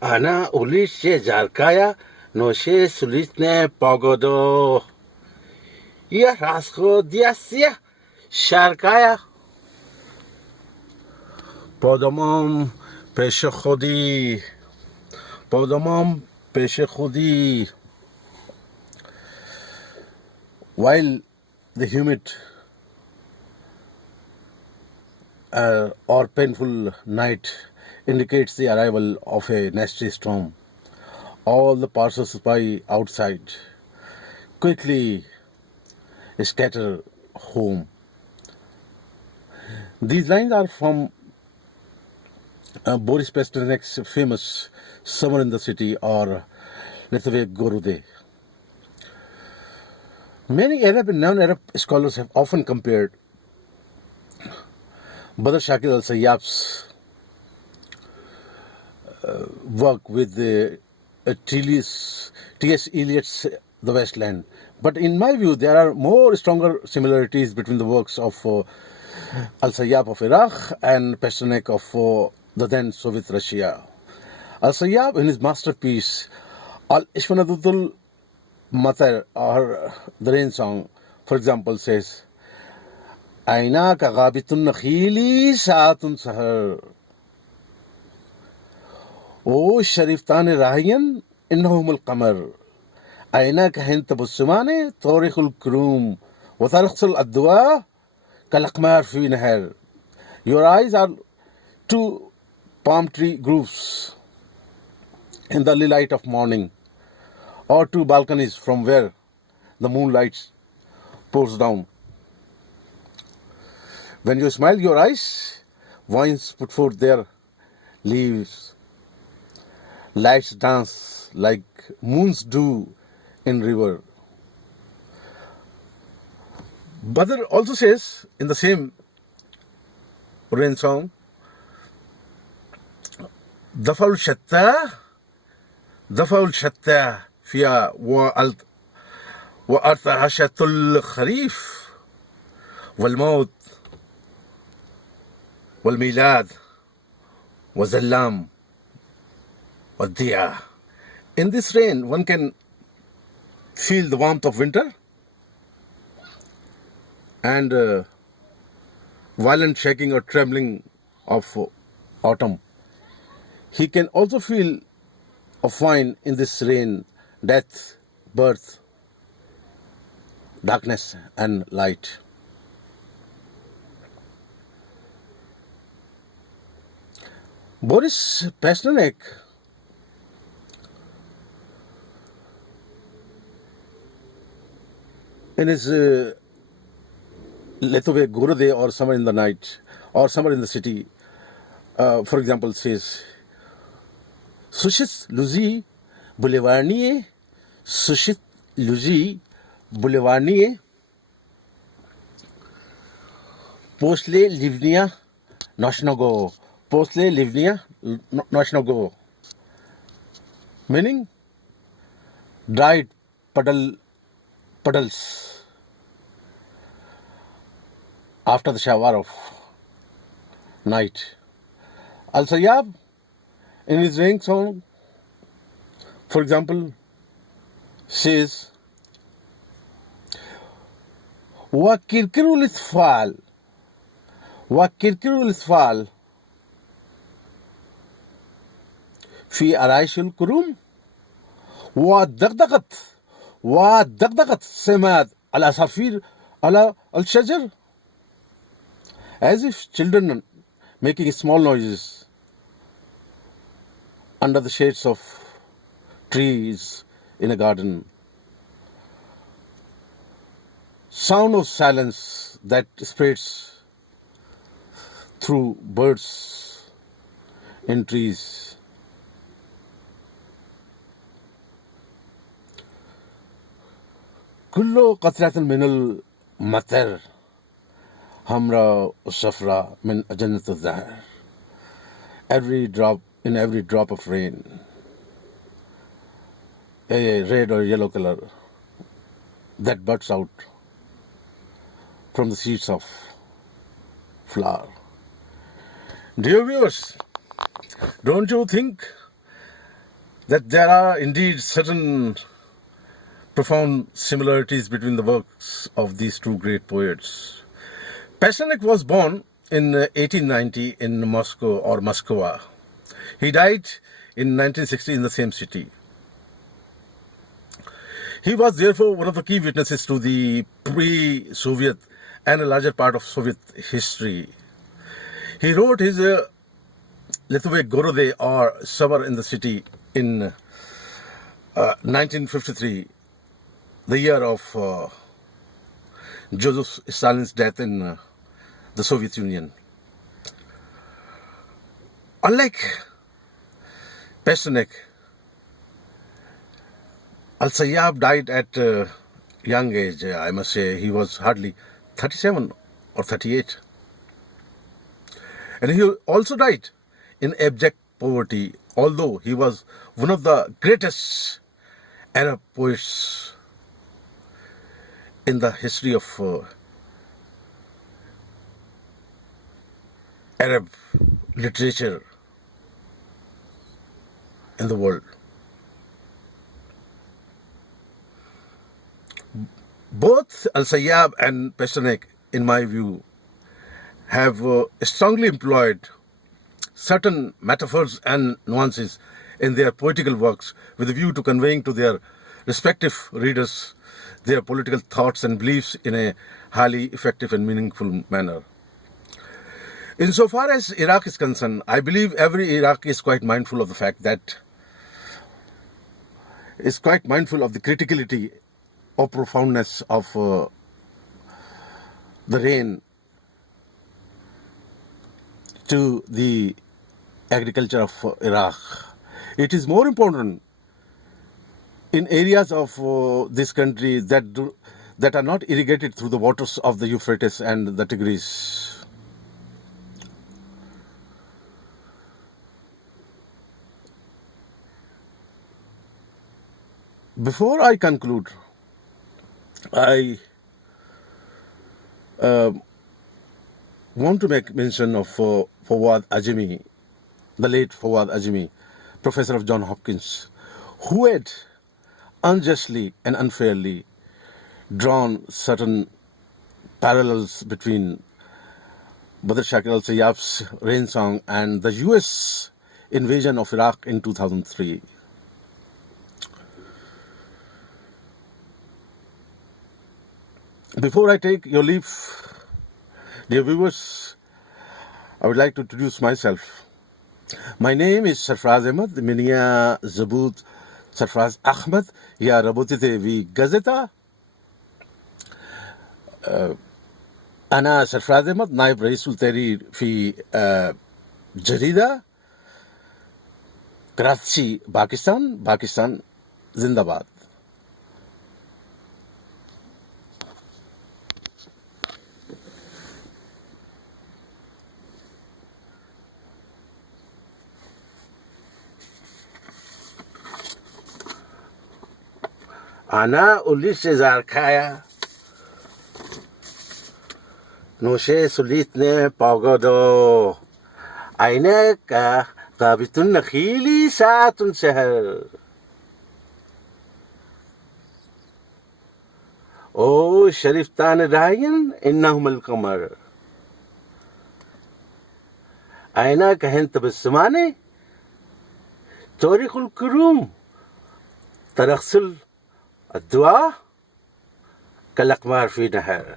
Ana uliście żarkaja, nosie sulisne pogodo. Ja rozchodziasia, szarkaja. Podomom peşekhodi. Podomom peşekhodi. While the humid or painful night indicates the arrival of a nasty storm, all the passers-by outside quickly scatter home. These lines are from Boris Pasternak's famous Summer in the City, or let's say Gorude. Many Arab and non-Arab scholars have often compared Badar Shakir al-Sayyab's work with T.S. Eliot's The Westland. But in my view, there are more stronger similarities between the works of al-Sayyab of Iraq and Pasternak of the then Soviet Russia. Al-Sayyab, in his masterpiece Al-Ishwanadutul Matar, or the rain song, for example, says, Aina ka ghabitun nakhili saatun sahar. O Shariftan Rahiyan innahum al-qamar. Aina ka hin tabussumane tarikhul kurum. Wa tarikhul adwa kalaqmar fi nahar. Your eyes are two palm tree groves in the early light of morning, or two balconies from where the moonlight pours down. When you smile, your eyes, vines put forth their leaves, lights dance like moons do in river. Badar also says in the same rain song, Dafa'ul shatta fiya wa arthahashatul kharif wal maut wal milad wa zallam wa diya. In this rain, one can feel the warmth of winter and violent shaking or trembling of autumn. He can also feel of wine in this rain, death, birth, darkness and light. Boris Pasternak in his Letove Gurude, or Summer in the Night, or Summer in the City, for example, says, Sushit Luzi Boulevarnier, Sushit Luzi Boulevarnier, Posle Livnia Noshnogo, Posle Livnia Noshnogo, meaning dried puddles after the shower of night. Al-Sayyab, in his rain song, for example, says, وَكِرْكِرُ الْإِطْفَالِ في عرايش الكروم ودغدغت سماد العصافير على الشجر, as if children making small noises under the shades of trees in a garden. Sound of silence that spreads through birds in trees. Kullu qatratin minal matar hamra safra min ajannat al-zahar. Every drop of rain, a red or yellow color that buds out from the seeds of flower. Dear viewers, don't you think that there are indeed certain profound similarities between the works of these two great poets. Pasternak was born in 1890 in Moscow or Moscow. He died in 1960 in the same city. He was therefore one of the key witnesses to the pre-Soviet and a larger part of Soviet history. He wrote his Lithuanic Gorode or Summer in the City in 1953, the year of Joseph Stalin's death in the Soviet Union. Unlike Pasternak, al-Sayyab died at a young age. I must say he was hardly 37 or 38. And he also died in abject poverty, although he was one of the greatest Arab poets in the history of Arab literature in the world. Both al-Sayyab and Pasternak, in my view, have strongly employed certain metaphors and nuances in their poetical works with a view to conveying to their respective readers their political thoughts and beliefs in a highly effective and meaningful manner. Insofar as Iraq is concerned, I believe every Iraqi is quite mindful of the fact that is quite mindful of the criticality or profoundness of the rain to the agriculture of Iraq. It is more important in areas of this country that are not irrigated through the waters of the Euphrates and the Tigris. Before I conclude, I want to make mention of Fawad Ajami, the late Fawad Ajami, professor of Johns Hopkins, who had unjustly and unfairly drawn certain parallels between Badar Shakir-Al-Sayyab's Rain Song and the US invasion of Iraq in 2003. Before I take your leave, dear viewers, I would like to introduce myself. My name is Sarfraz Ahmed, Minia Zabud Sarfraz Ahmed, Ya Rabotite V Gazeta. أنا سرفراز أحمد نائب رئيس التحرير في جريدة Karachi Pakistan जिंदाबाद. Ana ulice zarkaya نوشه سلیتنه پاگادو عینک قابتون نخیلی ساعتون سهر او شریفتان راین انهم القمر عینک هنت بسمانه تاریخ الكروم ترخصل الدعاء كالأقمار في نهر.